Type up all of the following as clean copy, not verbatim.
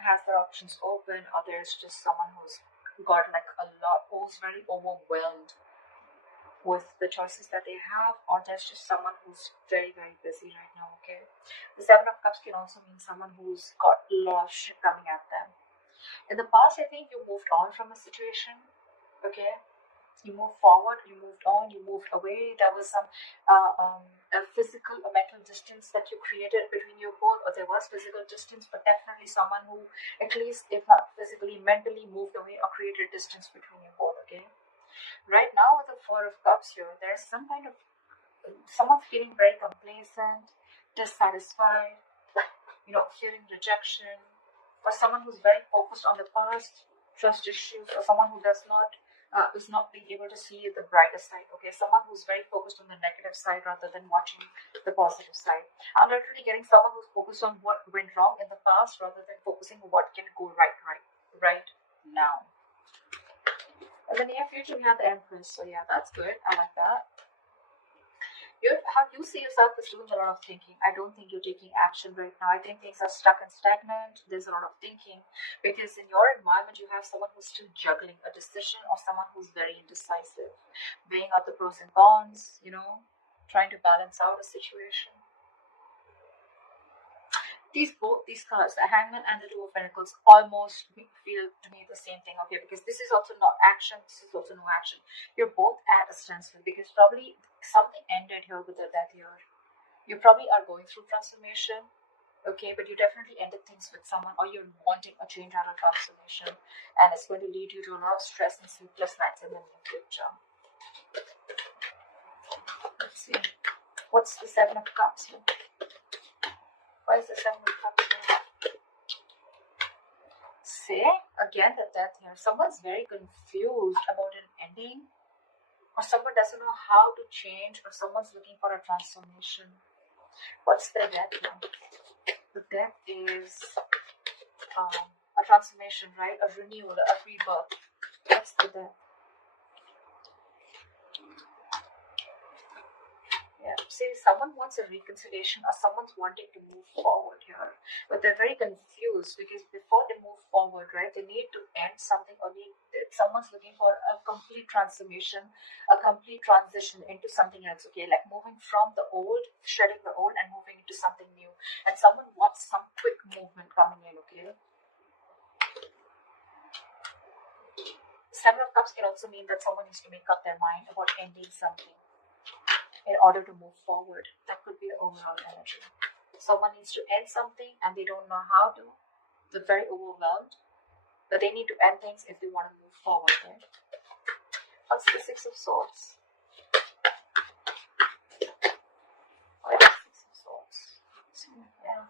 someone has their options open, or there's just someone who's got like a lot, who's very overwhelmed with the choices that they have, or there's just someone who's very, very busy right now, okay? The Seven of Cups can also mean someone who's got a lot of shit coming at them. In the past, I think you moved on from a situation, okay? You moved forward, you moved on, you moved away. There was some a physical or mental distance that you created between you both, or there was physical distance, but definitely someone who, at least if not physically, mentally moved away or created distance between you both, okay? Right now, with the Four of Cups here, there's some kind of someone feeling very complacent, dissatisfied, fearing rejection, or someone who's very focused on the past, trust issues, or someone who does not is not being able to see the brighter side. Okay, someone who's very focused on the negative side rather than watching the positive side. I'm literally getting someone who's focused on what went wrong in the past rather than focusing on what can go right now. In the near future, we have the Empress. So yeah, that's good. I like that. How you see yourself is doing a lot of thinking. I don't think you're taking action right now. I think things are stuck and stagnant. There's a lot of thinking because in your environment you have someone who's still juggling a decision, or someone who's very indecisive, weighing out the pros and cons, trying to balance out a situation. Both these cards, the Hangman and the Two of Pentacles, almost feel to me the same thing, okay? Because this is also not action, this is also no action. You're both at a standstill because probably something ended here with the death here. You probably are going through transformation, okay? But you definitely ended things with someone, or you're wanting a change out of transformation, and it's going to lead you to a lot of stress and sleepless nights in the near future. Let's see. What's the Seven of Cups here? Why is the Seven of Cups here? Say again the death here. Someone's very confused about an ending, or someone doesn't know how to change, or someone's looking for a transformation. What's the death here? The death is a transformation, right? A renewal, a rebirth. What's the death? Yeah, see, someone wants a reconciliation, or someone's wanting to move forward here, but they're very confused because before they move forward, right, they need to end something, or someone's looking for a complete transformation, a complete transition into something else, okay, like moving from the old, shedding the old and moving into something new, and someone wants some quick movement coming in, okay. Seven of Cups can also mean that someone needs to make up their mind about ending something in order to move forward. That could be the overall energy. Someone needs to end something and they don't know how to. They're very overwhelmed, but they need to end things if they want to move forward. Right? What's the Six of Swords? Why the Six of Swords? Yeah.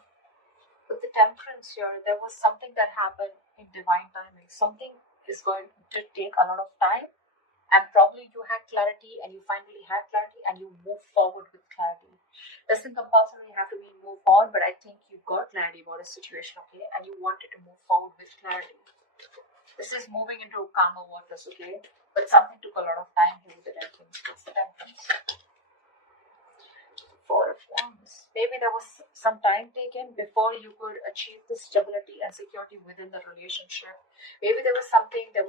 With the Temperance here, there was something that happened in divine timing. Something is going to take a lot of time, and probably you had clarity, and you finally had clarity, and you move forward with clarity. Doesn't compulsorily have to mean move on, but I think you got clarity about a situation, okay, and you wanted to move forward with clarity. This is moving into calmer waters, okay, but something took a lot of time here with the Temperance. What's the Temperance? Four of Wands. Maybe there was some time taken before you could achieve the stability and security within the relationship. Maybe there was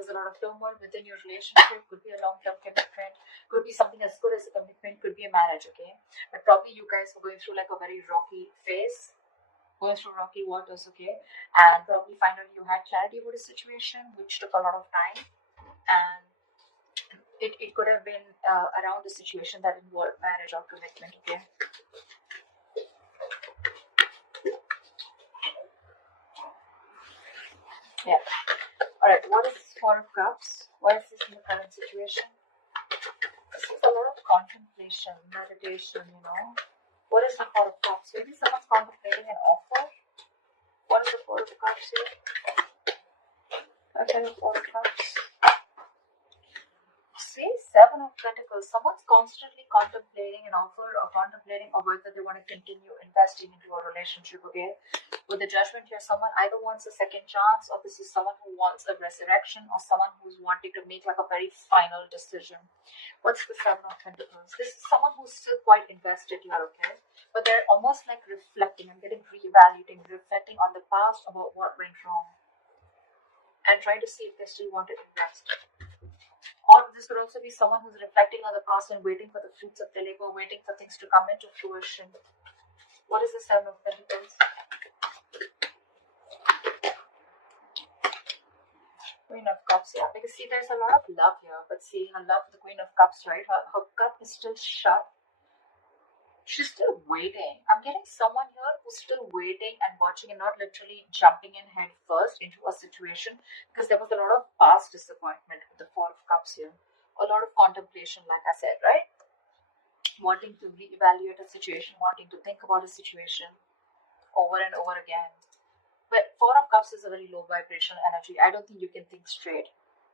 a lot of turmoil within your relationship. Could be a long-term commitment, could be something as good as a commitment, could be a marriage, okay? But probably you guys were going through like a very rocky phase, going through rocky waters, okay? And probably finally you had clarity about a situation which took a lot of time, and it could have been around a situation that involved marriage or commitment, okay? Yeah. Alright, what is Four of Cups? Why is this in the current situation? This is a lot of contemplation, meditation, What is the Four of Cups? Maybe someone's contemplating an offer. What is the Four of Cups here? Okay, the Four of Cups. See, Seven of Pentacles. Someone's constantly contemplating an offer, or contemplating or whether they want to continue investing into a relationship, okay? With the Judgment here, someone either wants a second chance, or this is someone who wants a resurrection, or someone who's wanting to make like a very final decision. What's the Seven of Pentacles? This is someone who's still quite invested here, okay? but they're almost like reflecting. I'm getting reevaluating, reflecting on the past about what went wrong, and trying to see if they still want to invest. Or this could also be someone who's reflecting on the past and waiting for the fruits of their labor, waiting for things to come into fruition. What is the Seven of Pentacles? Queen of Cups, yeah. Because see, there's a lot of love here, but see, her love, the Queen of Cups, right? Her cup is still shut. She's still waiting. I'm getting someone here who's still waiting and watching and not literally jumping in head first into a situation, because there was a lot of past disappointment with the Four of Cups here. A lot of contemplation, like I said, right? Wanting to reevaluate a situation, wanting to think about a situation over and over again. But Four of Cups is a very low vibrational energy. I don't think you can think straight,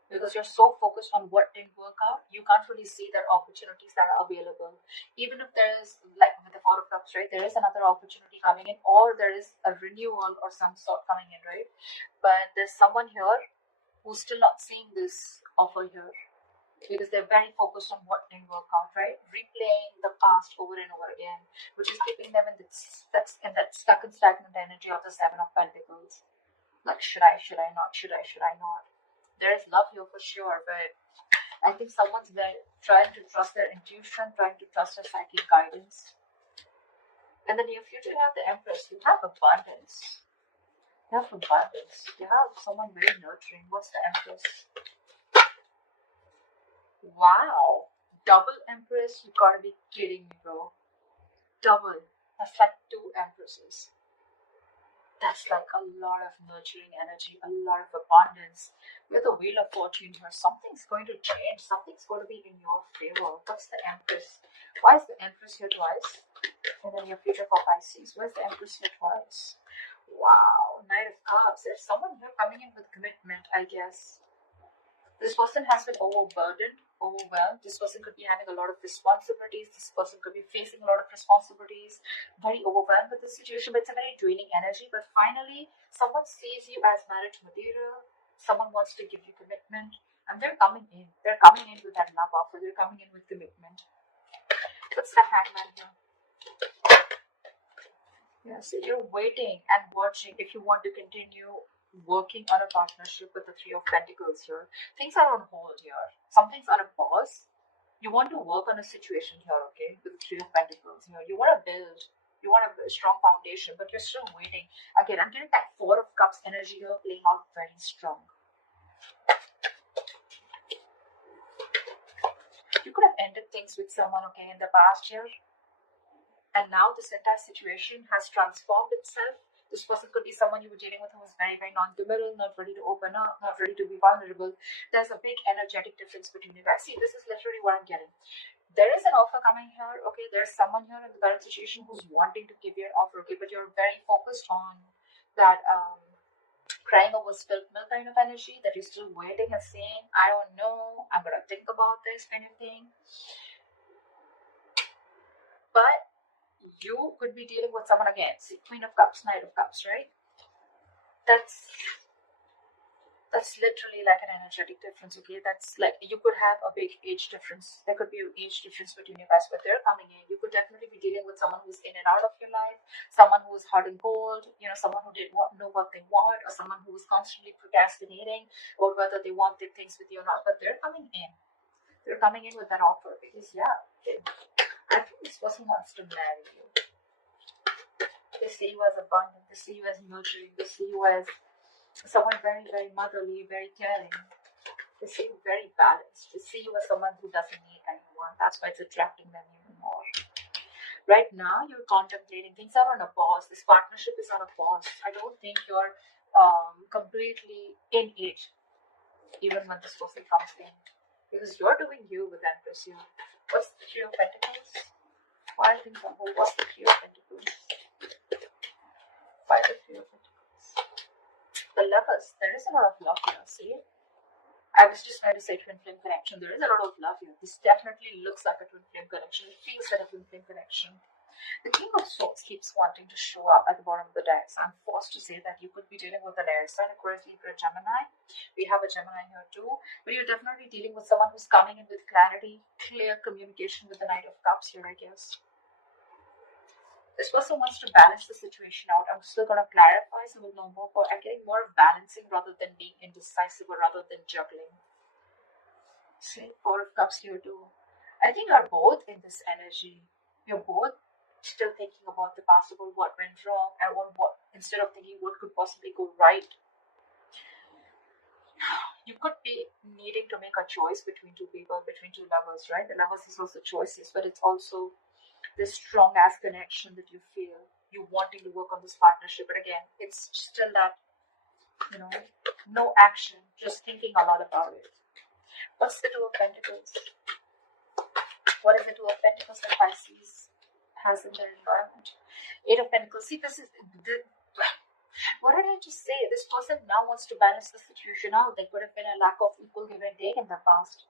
because you're so focused on what didn't work out, you can't really see the opportunities that are available. Even if there is, like with the Four of Cups, right, there is another opportunity coming in, or there is a renewal or some sort coming in, right? But there's someone here who's still not seeing this offer here, because they're very focused on what didn't work out, right? Replaying the past over and over again, which is keeping them in that stuck and stagnant energy of the Seven of Pentacles. Like, should I not? Should I not? There is love here for sure, but I think someone's trying to trust their intuition, trying to trust their psychic guidance. In the near future, you have the Empress. You have abundance. You have abundance. You have someone very nurturing. What's the Empress? Wow. Double Empress? You gotta be kidding me, bro. Double. That's like two Empresses. That's like a lot of nurturing energy, a lot of abundance. With the Wheel of Fortune here, something's going to change. Something's going to be in your favor. What's the Empress? Why is the Empress here twice? And then your future for Pisces. Where's the Empress here twice? Wow. Knight of Cups. There's someone here coming in with commitment, I guess. This person has been overburdened, overwhelmed. This person could be having a lot of responsibilities. This person could be facing a lot of responsibilities, very overwhelmed with the situation, but it's a very draining energy. But finally, someone sees you as marriage material. Someone wants to give you commitment, and they're coming in. They're coming in with that love offer. They're coming in with commitment. What's the Hangman here? Yeah, so you're waiting and watching if you want to continue working on a partnership with the Three of Pentacles here. Things are on hold here. Something's on a pause. You want to work on a situation here, okay, with the Three of Pentacles here. You want to build. You want a strong foundation, but you're still waiting. Again, I'm getting that Four of Cups energy here playing out very strong. You could have ended things with someone, okay, in the past year. And now this entire situation has transformed itself. This person could be someone you were dealing with who was very, very non-committal, not ready to open up, not ready to be vulnerable. There's a big energetic difference between you guys. See, this is literally what I'm getting. There is an offer coming here, okay? There's someone here in the current situation who's wanting to give you an offer, okay? But you're very focused on that crying over spilled milk kind of energy, that you're still waiting and saying, I don't know, I'm going to think about this kind of thing. But you could be dealing with someone again. See, Queen of Cups, Knight of Cups, right? That's literally like an energetic difference, okay? That's like, you could have a big age difference. There could be an age difference between you guys, but they're coming in. You could definitely be dealing with someone who's in and out of your life, someone who's hot and cold, you know, someone who didn't know what they want, or someone who was constantly procrastinating about whether they want the things with you or not. But they're coming in. They're coming in with that offer because, yeah, I think this person wants to marry you. They see you as abundant. They see you as nurturing. They see you as someone very, very motherly, very caring. They see you very balanced. They see you as someone who doesn't need anyone. That's why it's attracting them even more. Right now, you're contemplating. Things are on a pause. This partnership is on a pause. I don't think you're completely in it, even when this person comes in. Because you're doing you with Empress here. What's the Three of Pentacles? Why are things on hold? What's the Three of Pentacles? Why the Three of Pentacles? The Lovers. There is a lot of love here, see? I was just trying to say twin flame connection. There is a lot of love here. This definitely looks like a twin flame connection. It feels like a twin flame connection. The King of Swords keeps wanting to show up at the bottom of the deck. So I'm forced to say that you could be dealing with an Aries sign, Aquarius, Libra, Gemini. We have a Gemini here too. But you're definitely dealing with someone who's coming in with clarity, clear communication with the Knight of Cups here, I guess. This person wants to balance the situation out. I'm still going to clarify, so we'll know more. I'm getting more of balancing rather than being indecisive or rather than juggling. See, Four of Cups here too. I think you're both in this energy. You're both still thinking about the possible what went wrong and what instead of thinking what could possibly go right. You could be needing to make a choice between two people, between two lovers, right? The lovers is also choices, but it's also this strong ass connection that you feel, you wanting to work on this partnership. But again, it's still that, no action, just thinking a lot about it. What's the Two of Pentacles? What is the Two of Pentacles that Pisces has in their environment? Eight of Pentacles. See, this is what did I just say? This person now wants to balance the situation out. There could have been a lack of equal give and take in the past.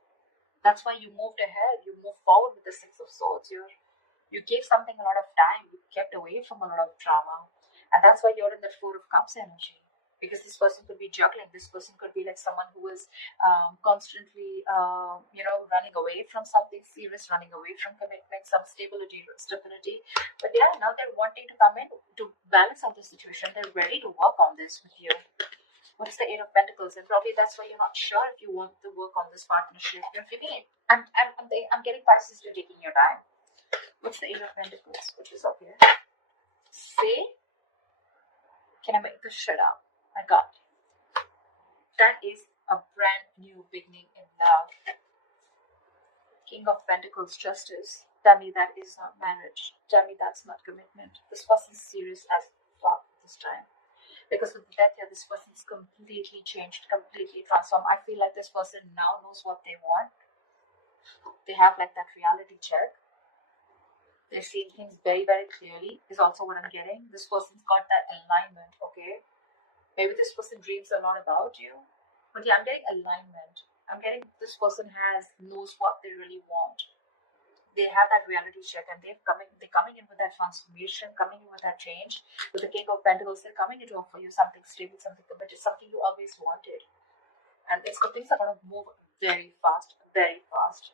That's why you moved ahead. You moved forward with the Six of Swords. You gave something a lot of time. You kept away from a lot of drama. And that's why you're in that Four of Cups energy. Because this person could be juggling. This person could be like someone who is constantly, running away from something serious, running away from commitment, some stability. But yeah, now they're wanting to come in to balance out the situation. They're ready to work on this with you. What is the Eight of Pentacles? And probably that's why you're not sure if you want to work on this partnership. You're feeling it. I'm getting Pisces, you're taking your time. What's the Eight of Pentacles? Which is up here. Say, can I make this shut up? I got it. That is a brand new beginning in love. King of Pentacles, Justice. Tell me that is not marriage. Tell me that's not commitment. This person's serious as fuck this time. Because with the Death here, this person's completely changed, completely transformed. I feel like this person now knows what they want. They have like that reality check. They're seeing things very, very clearly, is also what I'm getting. This person's got that alignment, okay? Maybe this person dreams a lot about you. But yeah, I'm getting alignment. I'm getting this person knows what they really want. They have that reality check and they're coming in with that transformation, coming in with that change. With the King of Pentacles, they're coming in to offer you something stable, something committed, something you always wanted. And things are going to move very fast, very fast.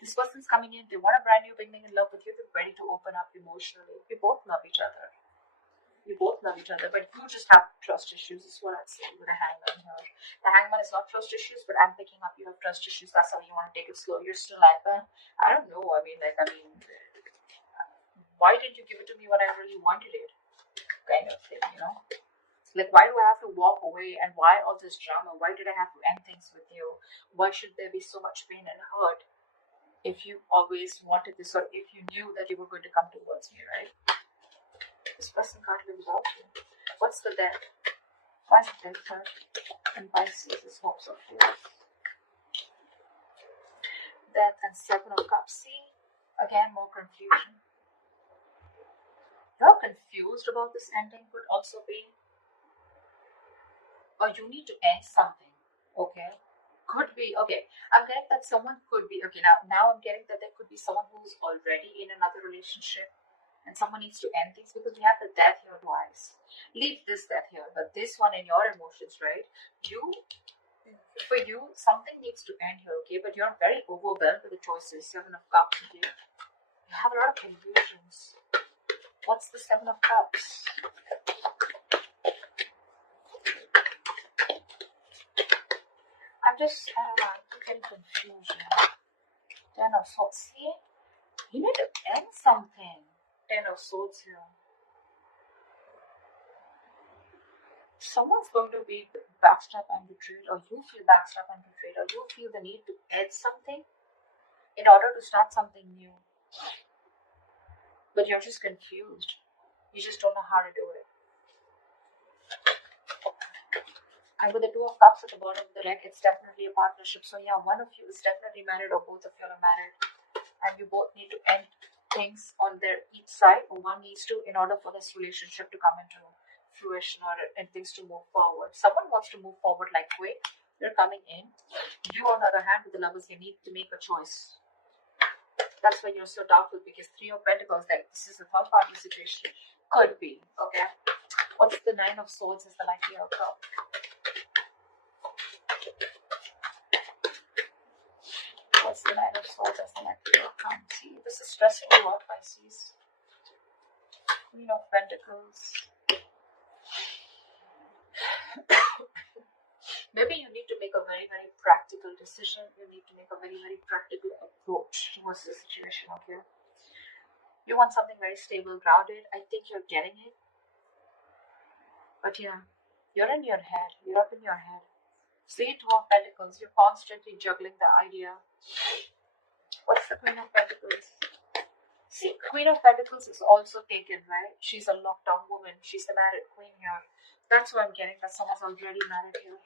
This person's coming in, they want a brand new beginning in love with you, they're ready to open up emotionally. You both love each other. You both love each other, but you just have trust issues, is what I'd say with the Hangman here. The Hangman is not trust issues, but I'm picking up you have trust issues. That's how you want to take it slow. You're still like that. I don't know. Why didn't you give it to me when I really wanted it? Kind of thing, Like, why do I have to walk away and why all this drama? Why did I have to end things with you? Why should there be so much pain and hurt if you always wanted this or if you knew that you were going to come towards me, right? This person can't live without you. What's the Death? Why is the Death here? And Pisces is hopes of fears. Death and Seven of Cups. See? Again, more confusion. You're confused about this ending could also be, or you need to end something, okay? Could be, okay. I'm getting that someone could be, okay, now I'm getting that there could be someone who's already in another relationship and someone needs to end things because we have the Death here twice. Leave this Death here, but this one in your emotions, right? For you, something needs to end here, okay? But you're very overwhelmed with the choices. Seven of Cups, okay? You have a lot of confusions. What's the Seven of Cups? I don't know, I'm getting confusion. Ten of Swords, see? You need to end something. Ten of Swords here. Someone's going to be backstabbed and betrayed, or you feel backstabbed and betrayed, or you feel the need to end something in order to start something new. But you're just confused. You just don't know how to do it. And with the Two of Cups at the bottom of the deck, it's definitely a partnership. So yeah, one of you is definitely married or both of you are married. And you both need to end things on their each side, or one needs to, in order for this relationship to come into fruition and things to move forward. Someone wants to move forward like quick. They're coming in. You, on the other hand, with the Lovers, you need to make a choice. That's why you're so doubtful, because Three of Pentacles, like this is a third party situation. Could be, okay? What's the Nine of Swords is the likely outcome? What's the Nine of Swords as the likely outcome? See, this is stressful work, Pisces. Queen of Pentacles. Maybe you need to make a very, very practical decision. You need to make a very, very practical approach towards the situation, okay? You want something very stable, grounded. I think you're getting it. But yeah, you're in your head. You're up in your head. See, Two of Pentacles. You're constantly juggling the idea. What's the Queen of Pentacles? See, Queen of Pentacles is also taken, right? She's a lockdown woman. She's the married queen here. That's what I'm getting, that someone's already married here.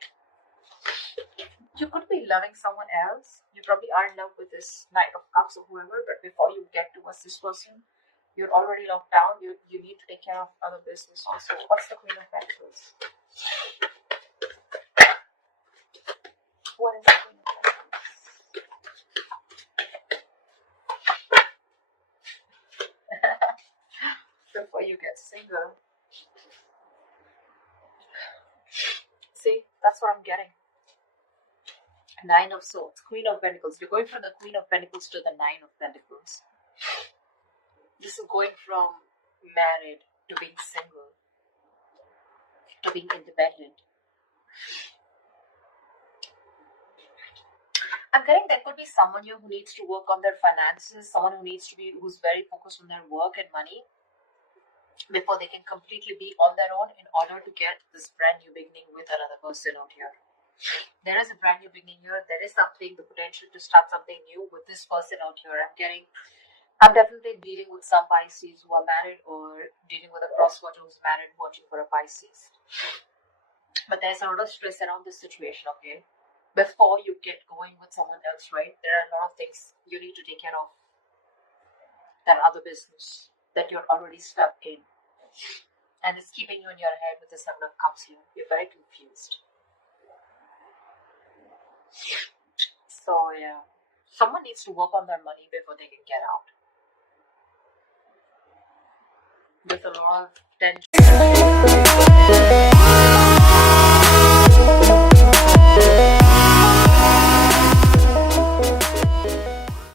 You could be loving someone else. You probably are in love with this Knight of Cups or whoever, but before you get towards this person, you're already locked down. You need to take care of other business also. What's the Queen of Pentacles? What is the Queen of Pentacles? Before you get single. See, that's what I'm getting. Nine of Swords, Queen of Pentacles. You're going from the Queen of Pentacles to the Nine of Pentacles. This is going from married to being single, to being independent. I'm getting there could be someone here who needs to work on their finances, someone who's very focused on their work and money before they can completely be on their own in order to get this brand new beginning with another person out here. There is a brand new beginning here. There is something, the potential to start something new with this person out here. I'm definitely dealing with some Pisces who are married, or dealing with a crosswater who's married working for a Pisces. But there's a lot of stress around this situation, okay? Before you get going with someone else, right? There are a lot of things you need to take care of. That other business that you're already stuck in. And it's keeping you in your head with the Seven of Cups here. You're very confused. So yeah, someone needs to work on their money before they can get out. There's a lot of tension.